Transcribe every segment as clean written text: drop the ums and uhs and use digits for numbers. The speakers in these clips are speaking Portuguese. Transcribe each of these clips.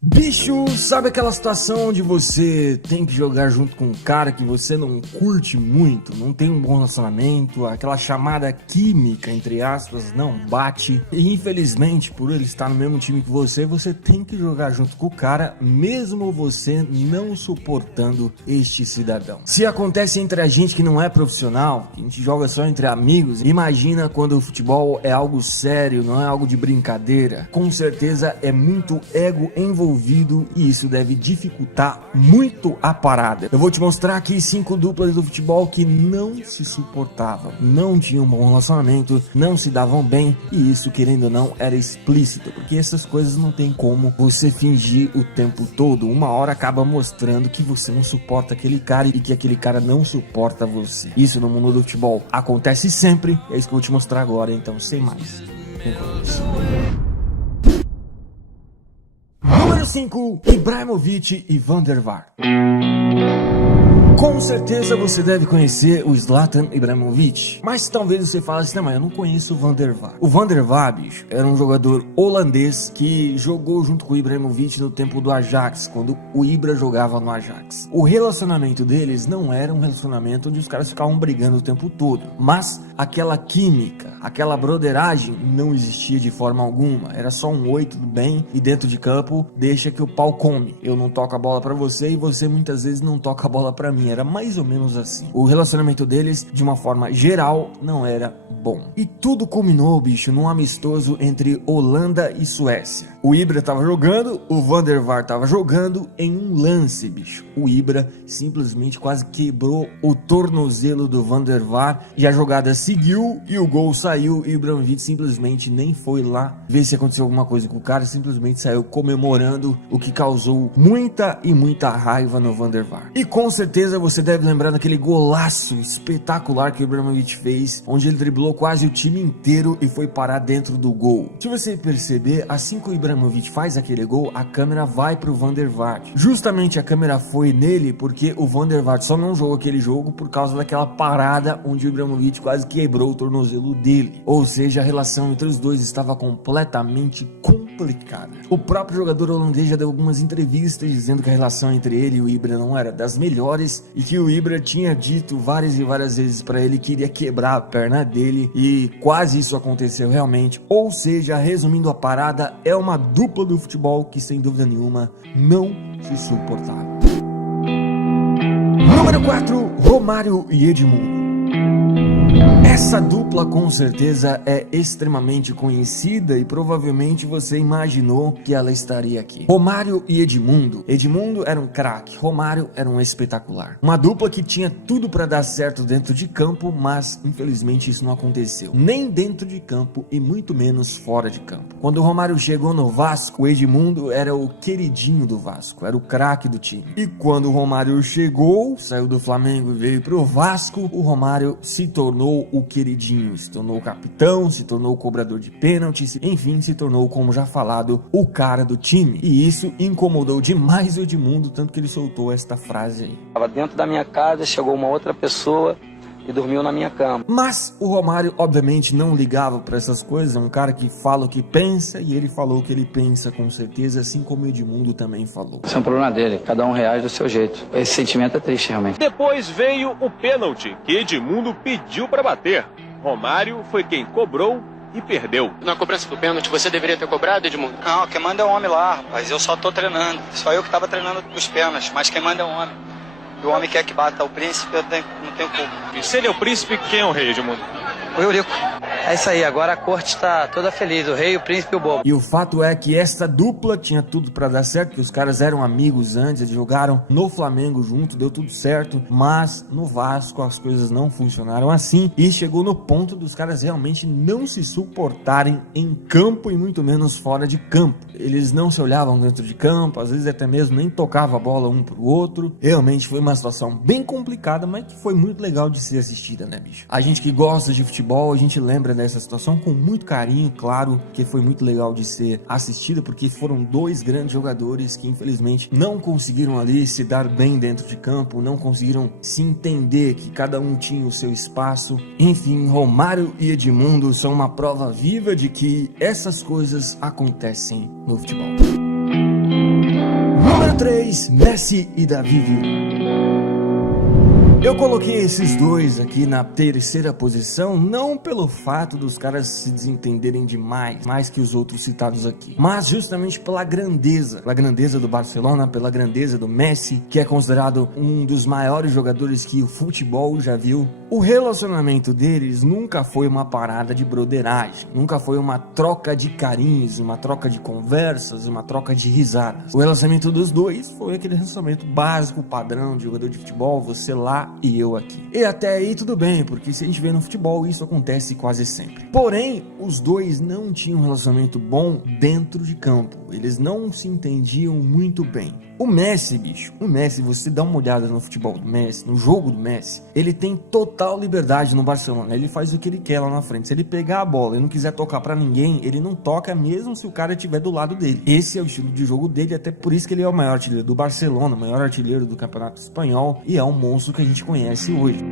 Bicho, sabe aquela situação onde você tem que jogar junto com um cara que você não curte muito, não tem um bom relacionamento, aquela chamada química, entre aspas, não bate, e infelizmente, por ele estar no mesmo time que você tem que jogar junto com o cara, mesmo você não suportando este cidadão. Se acontece entre a gente que não é profissional, que a gente joga só entre amigos, imagina quando o futebol é algo sério, não é algo de brincadeira. Com certeza é muito ego envolvido e isso deve dificultar muito a parada. Eu vou te mostrar aqui 5 duplas do futebol que não se suportavam, não tinham um bom relacionamento, não se davam bem, e isso, querendo ou não, era explícito, porque essas coisas não tem como você fingir o tempo todo. Uma hora acaba mostrando que você não suporta aquele cara e que aquele cara não suporta você. Isso no mundo do futebol acontece sempre, é isso que eu vou te mostrar agora, então sem mais. Número 5, Ibrahimovic e Van der Vaart. Com certeza você deve conhecer o Zlatan Ibrahimovic, mas talvez você fale assim, não, mas eu não conheço o Van der Vaart. O Van der Vaart, bicho, era um jogador holandês que jogou junto com o Ibrahimovic no tempo do Ajax, quando o Ibra jogava no Ajax. O relacionamento deles não era um relacionamento onde os caras ficavam brigando o tempo todo, mas aquela química, aquela broderagem não existia de forma alguma. Era só um oi, tudo bem, e dentro de campo, deixa que o pau come. Eu não toco a bola pra você e você muitas vezes não toca a bola pra mim. Era mais ou menos assim. O relacionamento deles, de uma forma geral, não era bom. E tudo culminou, bicho, num amistoso entre Holanda e Suécia. O Ibra tava jogando, o Van der Vaart tava jogando, em um lance, bicho. O Ibra simplesmente quase quebrou o tornozelo do Van der Vaart e a jogada seguiu e o gol saiu e o Ibrahimovic simplesmente nem foi lá ver se aconteceu alguma coisa com o cara, simplesmente saiu comemorando, o que causou muita e muita raiva no Van der Vaart. E com certeza você deve lembrar daquele golaço espetacular que o Ibrahimovic fez, onde ele driblou quase o time inteiro e foi parar dentro do gol. Se você perceber, assim que o Ibrahimovic faz aquele gol, a câmera vai pro Van der Vaart. Justamente a câmera foi nele porque o Van der Vaart só não jogou aquele jogo por causa daquela parada onde o Ibrahimovic quase quebrou o tornozelo dele. Ou seja, a relação entre os dois estava completamente complicada. O próprio jogador holandês já deu algumas entrevistas dizendo que a relação entre ele e o Ibra não era das melhores e que o Ibra tinha dito várias e várias vezes para ele que iria quebrar a perna dele, e quase isso aconteceu realmente. Ou seja, resumindo a parada, é uma dupla do futebol que sem dúvida nenhuma não se suportava. Número 4, Romário e Edmundo. Essa dupla com certeza é extremamente conhecida e provavelmente você imaginou que ela estaria aqui. Romário e Edmundo. Edmundo era um craque, Romário era um espetacular. Uma dupla que tinha tudo para dar certo dentro de campo, mas infelizmente isso não aconteceu. Nem dentro de campo e muito menos fora de campo. Quando o Romário chegou no Vasco, o Edmundo era o queridinho do Vasco, era o craque do time. E quando o Romário chegou, saiu do Flamengo e veio pro Vasco, o Romário se tornou o queridinho, se tornou o capitão, se tornou o cobrador de pênaltis, enfim, se tornou, como já falado, o cara do time. E isso incomodou demais o Edmundo, tanto que ele soltou esta frase aí. Estava dentro da minha casa, chegou uma outra pessoa e dormiu na minha cama. Mas o Romário obviamente não ligava para essas coisas, é um cara que fala o que pensa e ele falou o que ele pensa com certeza, assim como o Edmundo também falou. Isso é um problema dele, cada um reage do seu jeito. Esse sentimento é triste realmente. Depois veio o pênalti que Edmundo pediu para bater. Romário foi quem cobrou e perdeu. Na cobrança do pênalti, você deveria ter cobrado, Edmundo? Não, quem manda é o homem lá, rapaz. Eu só tô treinando. Só eu que tava treinando os pênaltis, mas quem manda é o homem. E o homem quer que bata o príncipe, eu não tenho culpa. E se ele é o príncipe, quem é o rei, Edmundo? O Eurico. É isso aí, agora a corte está toda feliz, o rei, o príncipe e o bobo. E o fato é que esta dupla tinha tudo pra dar certo, que os caras eram amigos antes, eles jogaram no Flamengo junto, deu tudo certo, mas no Vasco as coisas não funcionaram assim e chegou no ponto dos caras realmente não se suportarem em campo e muito menos fora de campo. Eles não se olhavam dentro de campo, às vezes até mesmo nem tocava a bola um pro outro. Realmente foi uma situação bem complicada, mas que foi muito legal de ser assistida, né, bicho? A gente que gosta de futebol, a gente lembra dessa situação com muito carinho, claro, que foi muito legal de ser assistida, porque foram dois grandes jogadores que infelizmente não conseguiram ali se dar bem dentro de campo, não conseguiram se entender, que cada um tinha o seu espaço. Enfim, Romário e Edmundo são uma prova viva de que essas coisas acontecem no futebol. 3, Messi e Davi Villa. Eu coloquei esses dois aqui na terceira posição, não pelo fato dos caras se desentenderem demais, mais que os outros citados aqui, mas justamente pela grandeza do Barcelona, pela grandeza do Messi, que é considerado um dos maiores jogadores que o futebol já viu. O relacionamento deles nunca foi uma parada de broderagem, nunca foi uma troca de carinhos, uma troca de conversas, uma troca de risadas. O relacionamento dos dois foi aquele relacionamento básico, padrão de jogador de futebol, você lá e eu aqui. E até aí tudo bem, porque se a gente vê no futebol, isso acontece quase sempre. Porém, os dois não tinham um relacionamento bom dentro de campo. Eles não se entendiam muito bem. O Messi, bicho, você dá uma olhada no futebol do Messi, no jogo do Messi, ele tem total liberdade no Barcelona, ele faz o que ele quer lá na frente. Se ele pegar a bola e não quiser tocar pra ninguém, ele não toca mesmo se o cara estiver do lado dele. Esse é o estilo de jogo dele, até por isso que ele é o maior artilheiro do Barcelona, o maior artilheiro do Campeonato Espanhol, e é um monstro que a gente conhece hoje.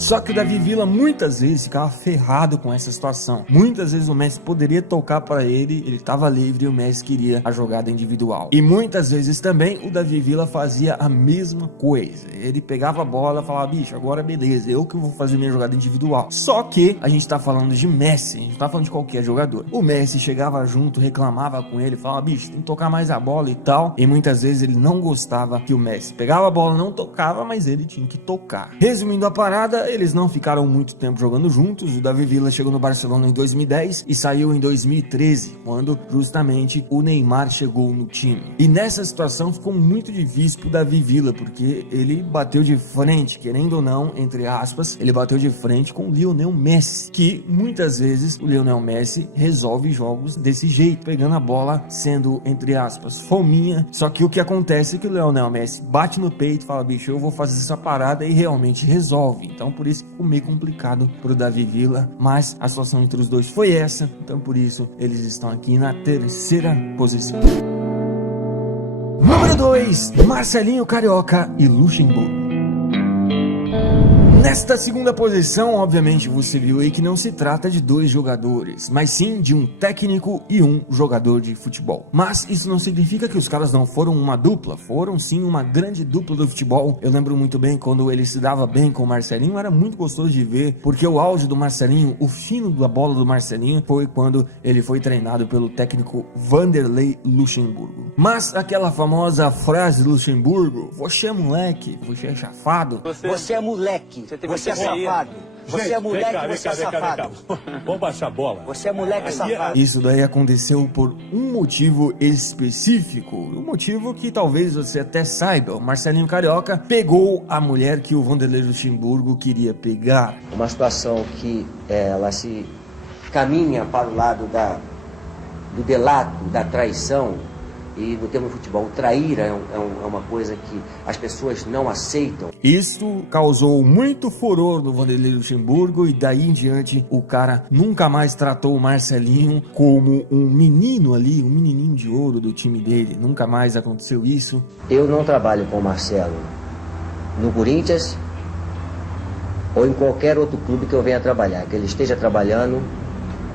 Só que o Davi Villa muitas vezes ficava ferrado com essa situação. Muitas vezes o Messi poderia tocar para ele estava livre e o Messi queria a jogada individual. E muitas vezes também o Davi Villa fazia a mesma coisa. Ele pegava a bola e falava, bicho, agora beleza, eu que vou fazer minha jogada individual. Só que a gente tá falando de Messi, a gente tá falando de qualquer jogador. O Messi chegava junto, reclamava com ele, falava, bicho, tem que tocar mais a bola e tal. E muitas vezes ele não gostava que o Messi pegava a bola, não tocava, mas ele tinha que tocar. Resumindo a parada, eles não ficaram muito tempo jogando juntos. O Davi Villa chegou no Barcelona em 2010 e saiu em 2013, quando justamente o Neymar chegou no time. E nessa situação ficou muito difícil pro Davi Villa, porque ele bateu de frente, querendo ou não, entre aspas, ele bateu de frente com o Lionel Messi, que muitas vezes o Lionel Messi resolve jogos desse jeito, pegando a bola, sendo, entre aspas, fominha. Só que o que acontece é que o Lionel Messi bate no peito e fala, bicho, eu vou fazer essa parada, e realmente resolve. Então por isso ficou meio complicado pro Davi Villa, mas a situação entre os dois foi essa, então por isso eles estão aqui na terceira posição. Número 2, Marcelinho Carioca e Luxemburgo. Nesta segunda posição, obviamente você viu aí que não se trata de dois jogadores, mas sim de um técnico e um jogador de futebol. Mas isso não significa que os caras não foram uma dupla, foram sim uma grande dupla do futebol. Eu lembro muito bem quando ele se dava bem com o Marcelinho, era muito gostoso de ver, porque o auge do Marcelinho, o fino da bola do Marcelinho, foi quando ele foi treinado pelo técnico Vanderlei Luxemburgo. Mas aquela famosa frase do Luxemburgo, você é moleque, você é chafado, você é moleque. Você é safado. Você é moleque, você é safado. Vamos baixar a bola. Você é moleque safado. Isso daí aconteceu por um motivo específico. Um motivo que talvez você até saiba. O Marcelinho Carioca pegou a mulher que o Vanderlei Luxemburgo queria pegar. Uma situação que ela se caminha para o lado do delato, da traição. E no termo do futebol, o trair é uma coisa que as pessoas não aceitam. Isso causou muito furor no Vanderlei Luxemburgo e daí em diante o cara nunca mais tratou o Marcelinho como um menino ali, um menininho de ouro do time dele. Nunca mais aconteceu isso. Eu não trabalho com o Marcelo no Corinthians ou em qualquer outro clube que eu venha trabalhar. Que ele esteja trabalhando,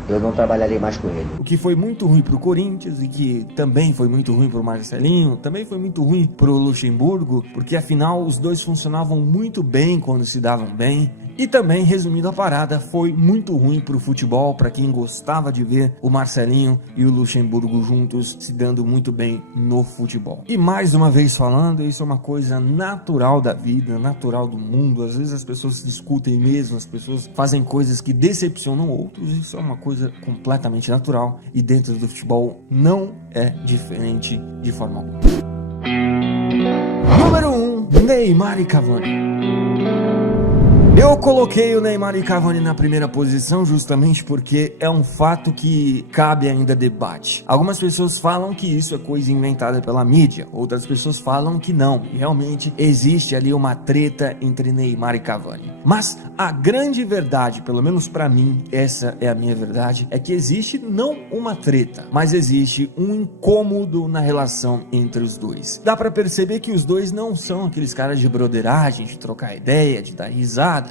eu não trabalharei mais com ele. O que foi muito ruim pro Corinthians e que também foi muito ruim pro Marcelinho, também foi muito ruim pro Luxemburgo, porque afinal os dois funcionavam muito bem quando se davam bem. E também, resumindo a parada, foi muito ruim pro futebol, para quem gostava de ver o Marcelinho e o Luxemburgo juntos se dando muito bem no futebol. E mais uma vez falando, isso é uma coisa natural da vida, natural do mundo. Às vezes as pessoas discutem mesmo, as pessoas fazem coisas que decepcionam outros, isso é uma coisa completamente natural e dentro do futebol não é diferente de forma alguma. Número 1, Neymar e Cavani. Eu coloquei o Neymar e Cavani na primeira posição justamente porque é um fato que cabe ainda debate. Algumas pessoas falam que isso é coisa inventada pela mídia, outras pessoas falam que não, e realmente existe ali uma treta entre Neymar e Cavani. Mas a grande verdade, pelo menos pra mim, essa é a minha verdade, é que existe não uma treta, mas existe um incômodo na relação entre os dois. Dá pra perceber que os dois não são aqueles caras de broderagem, de trocar ideia, de dar risada.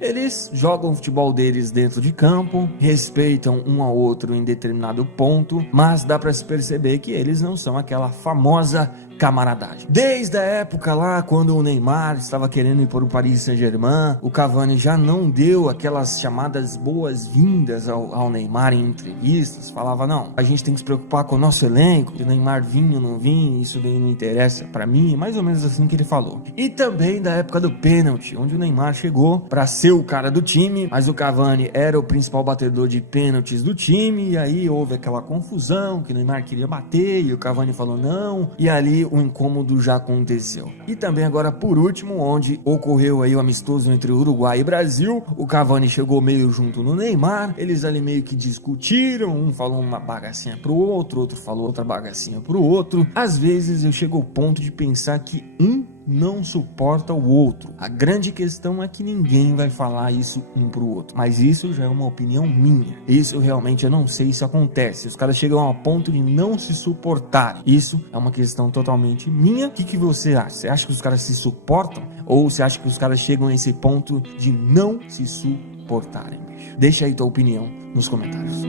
Eles jogam o futebol deles dentro de campo, respeitam um ao outro em determinado ponto, mas dá para se perceber que eles não são aquela famosa camaradagem. Desde a época lá, quando o Neymar estava querendo ir para o Paris Saint-Germain, o Cavani já não deu aquelas chamadas boas-vindas ao Neymar em entrevistas, falava, não, a gente tem que se preocupar com o nosso elenco, se o Neymar vinha ou não vinha, isso daí não interessa para mim, mais ou menos assim que ele falou. E também da época do pênalti, onde o Neymar chegou para ser o cara do time, mas o Cavani era o principal batedor de pênaltis do time, e aí houve aquela confusão, que o Neymar queria bater, e o Cavani falou não, e ali o incômodo já aconteceu. E também agora por último, onde ocorreu aí o amistoso entre Uruguai e Brasil, o Cavani chegou meio junto no Neymar, eles ali meio que discutiram, um falou uma bagacinha pro outro, outro falou outra bagacinha pro outro. Às vezes eu chego ao ponto de pensar que um não suporta o outro. A grande questão é que ninguém vai falar isso um pro outro, mas isso já é uma opinião minha. Isso realmente eu não sei se acontece. Os caras chegam ao ponto de não se suportarem. Isso é uma questão totalmente minha. O que você acha? Você acha que os caras se suportam? Ou você acha que os caras chegam a esse ponto de não se suportarem? Deixa aí tua opinião nos comentários.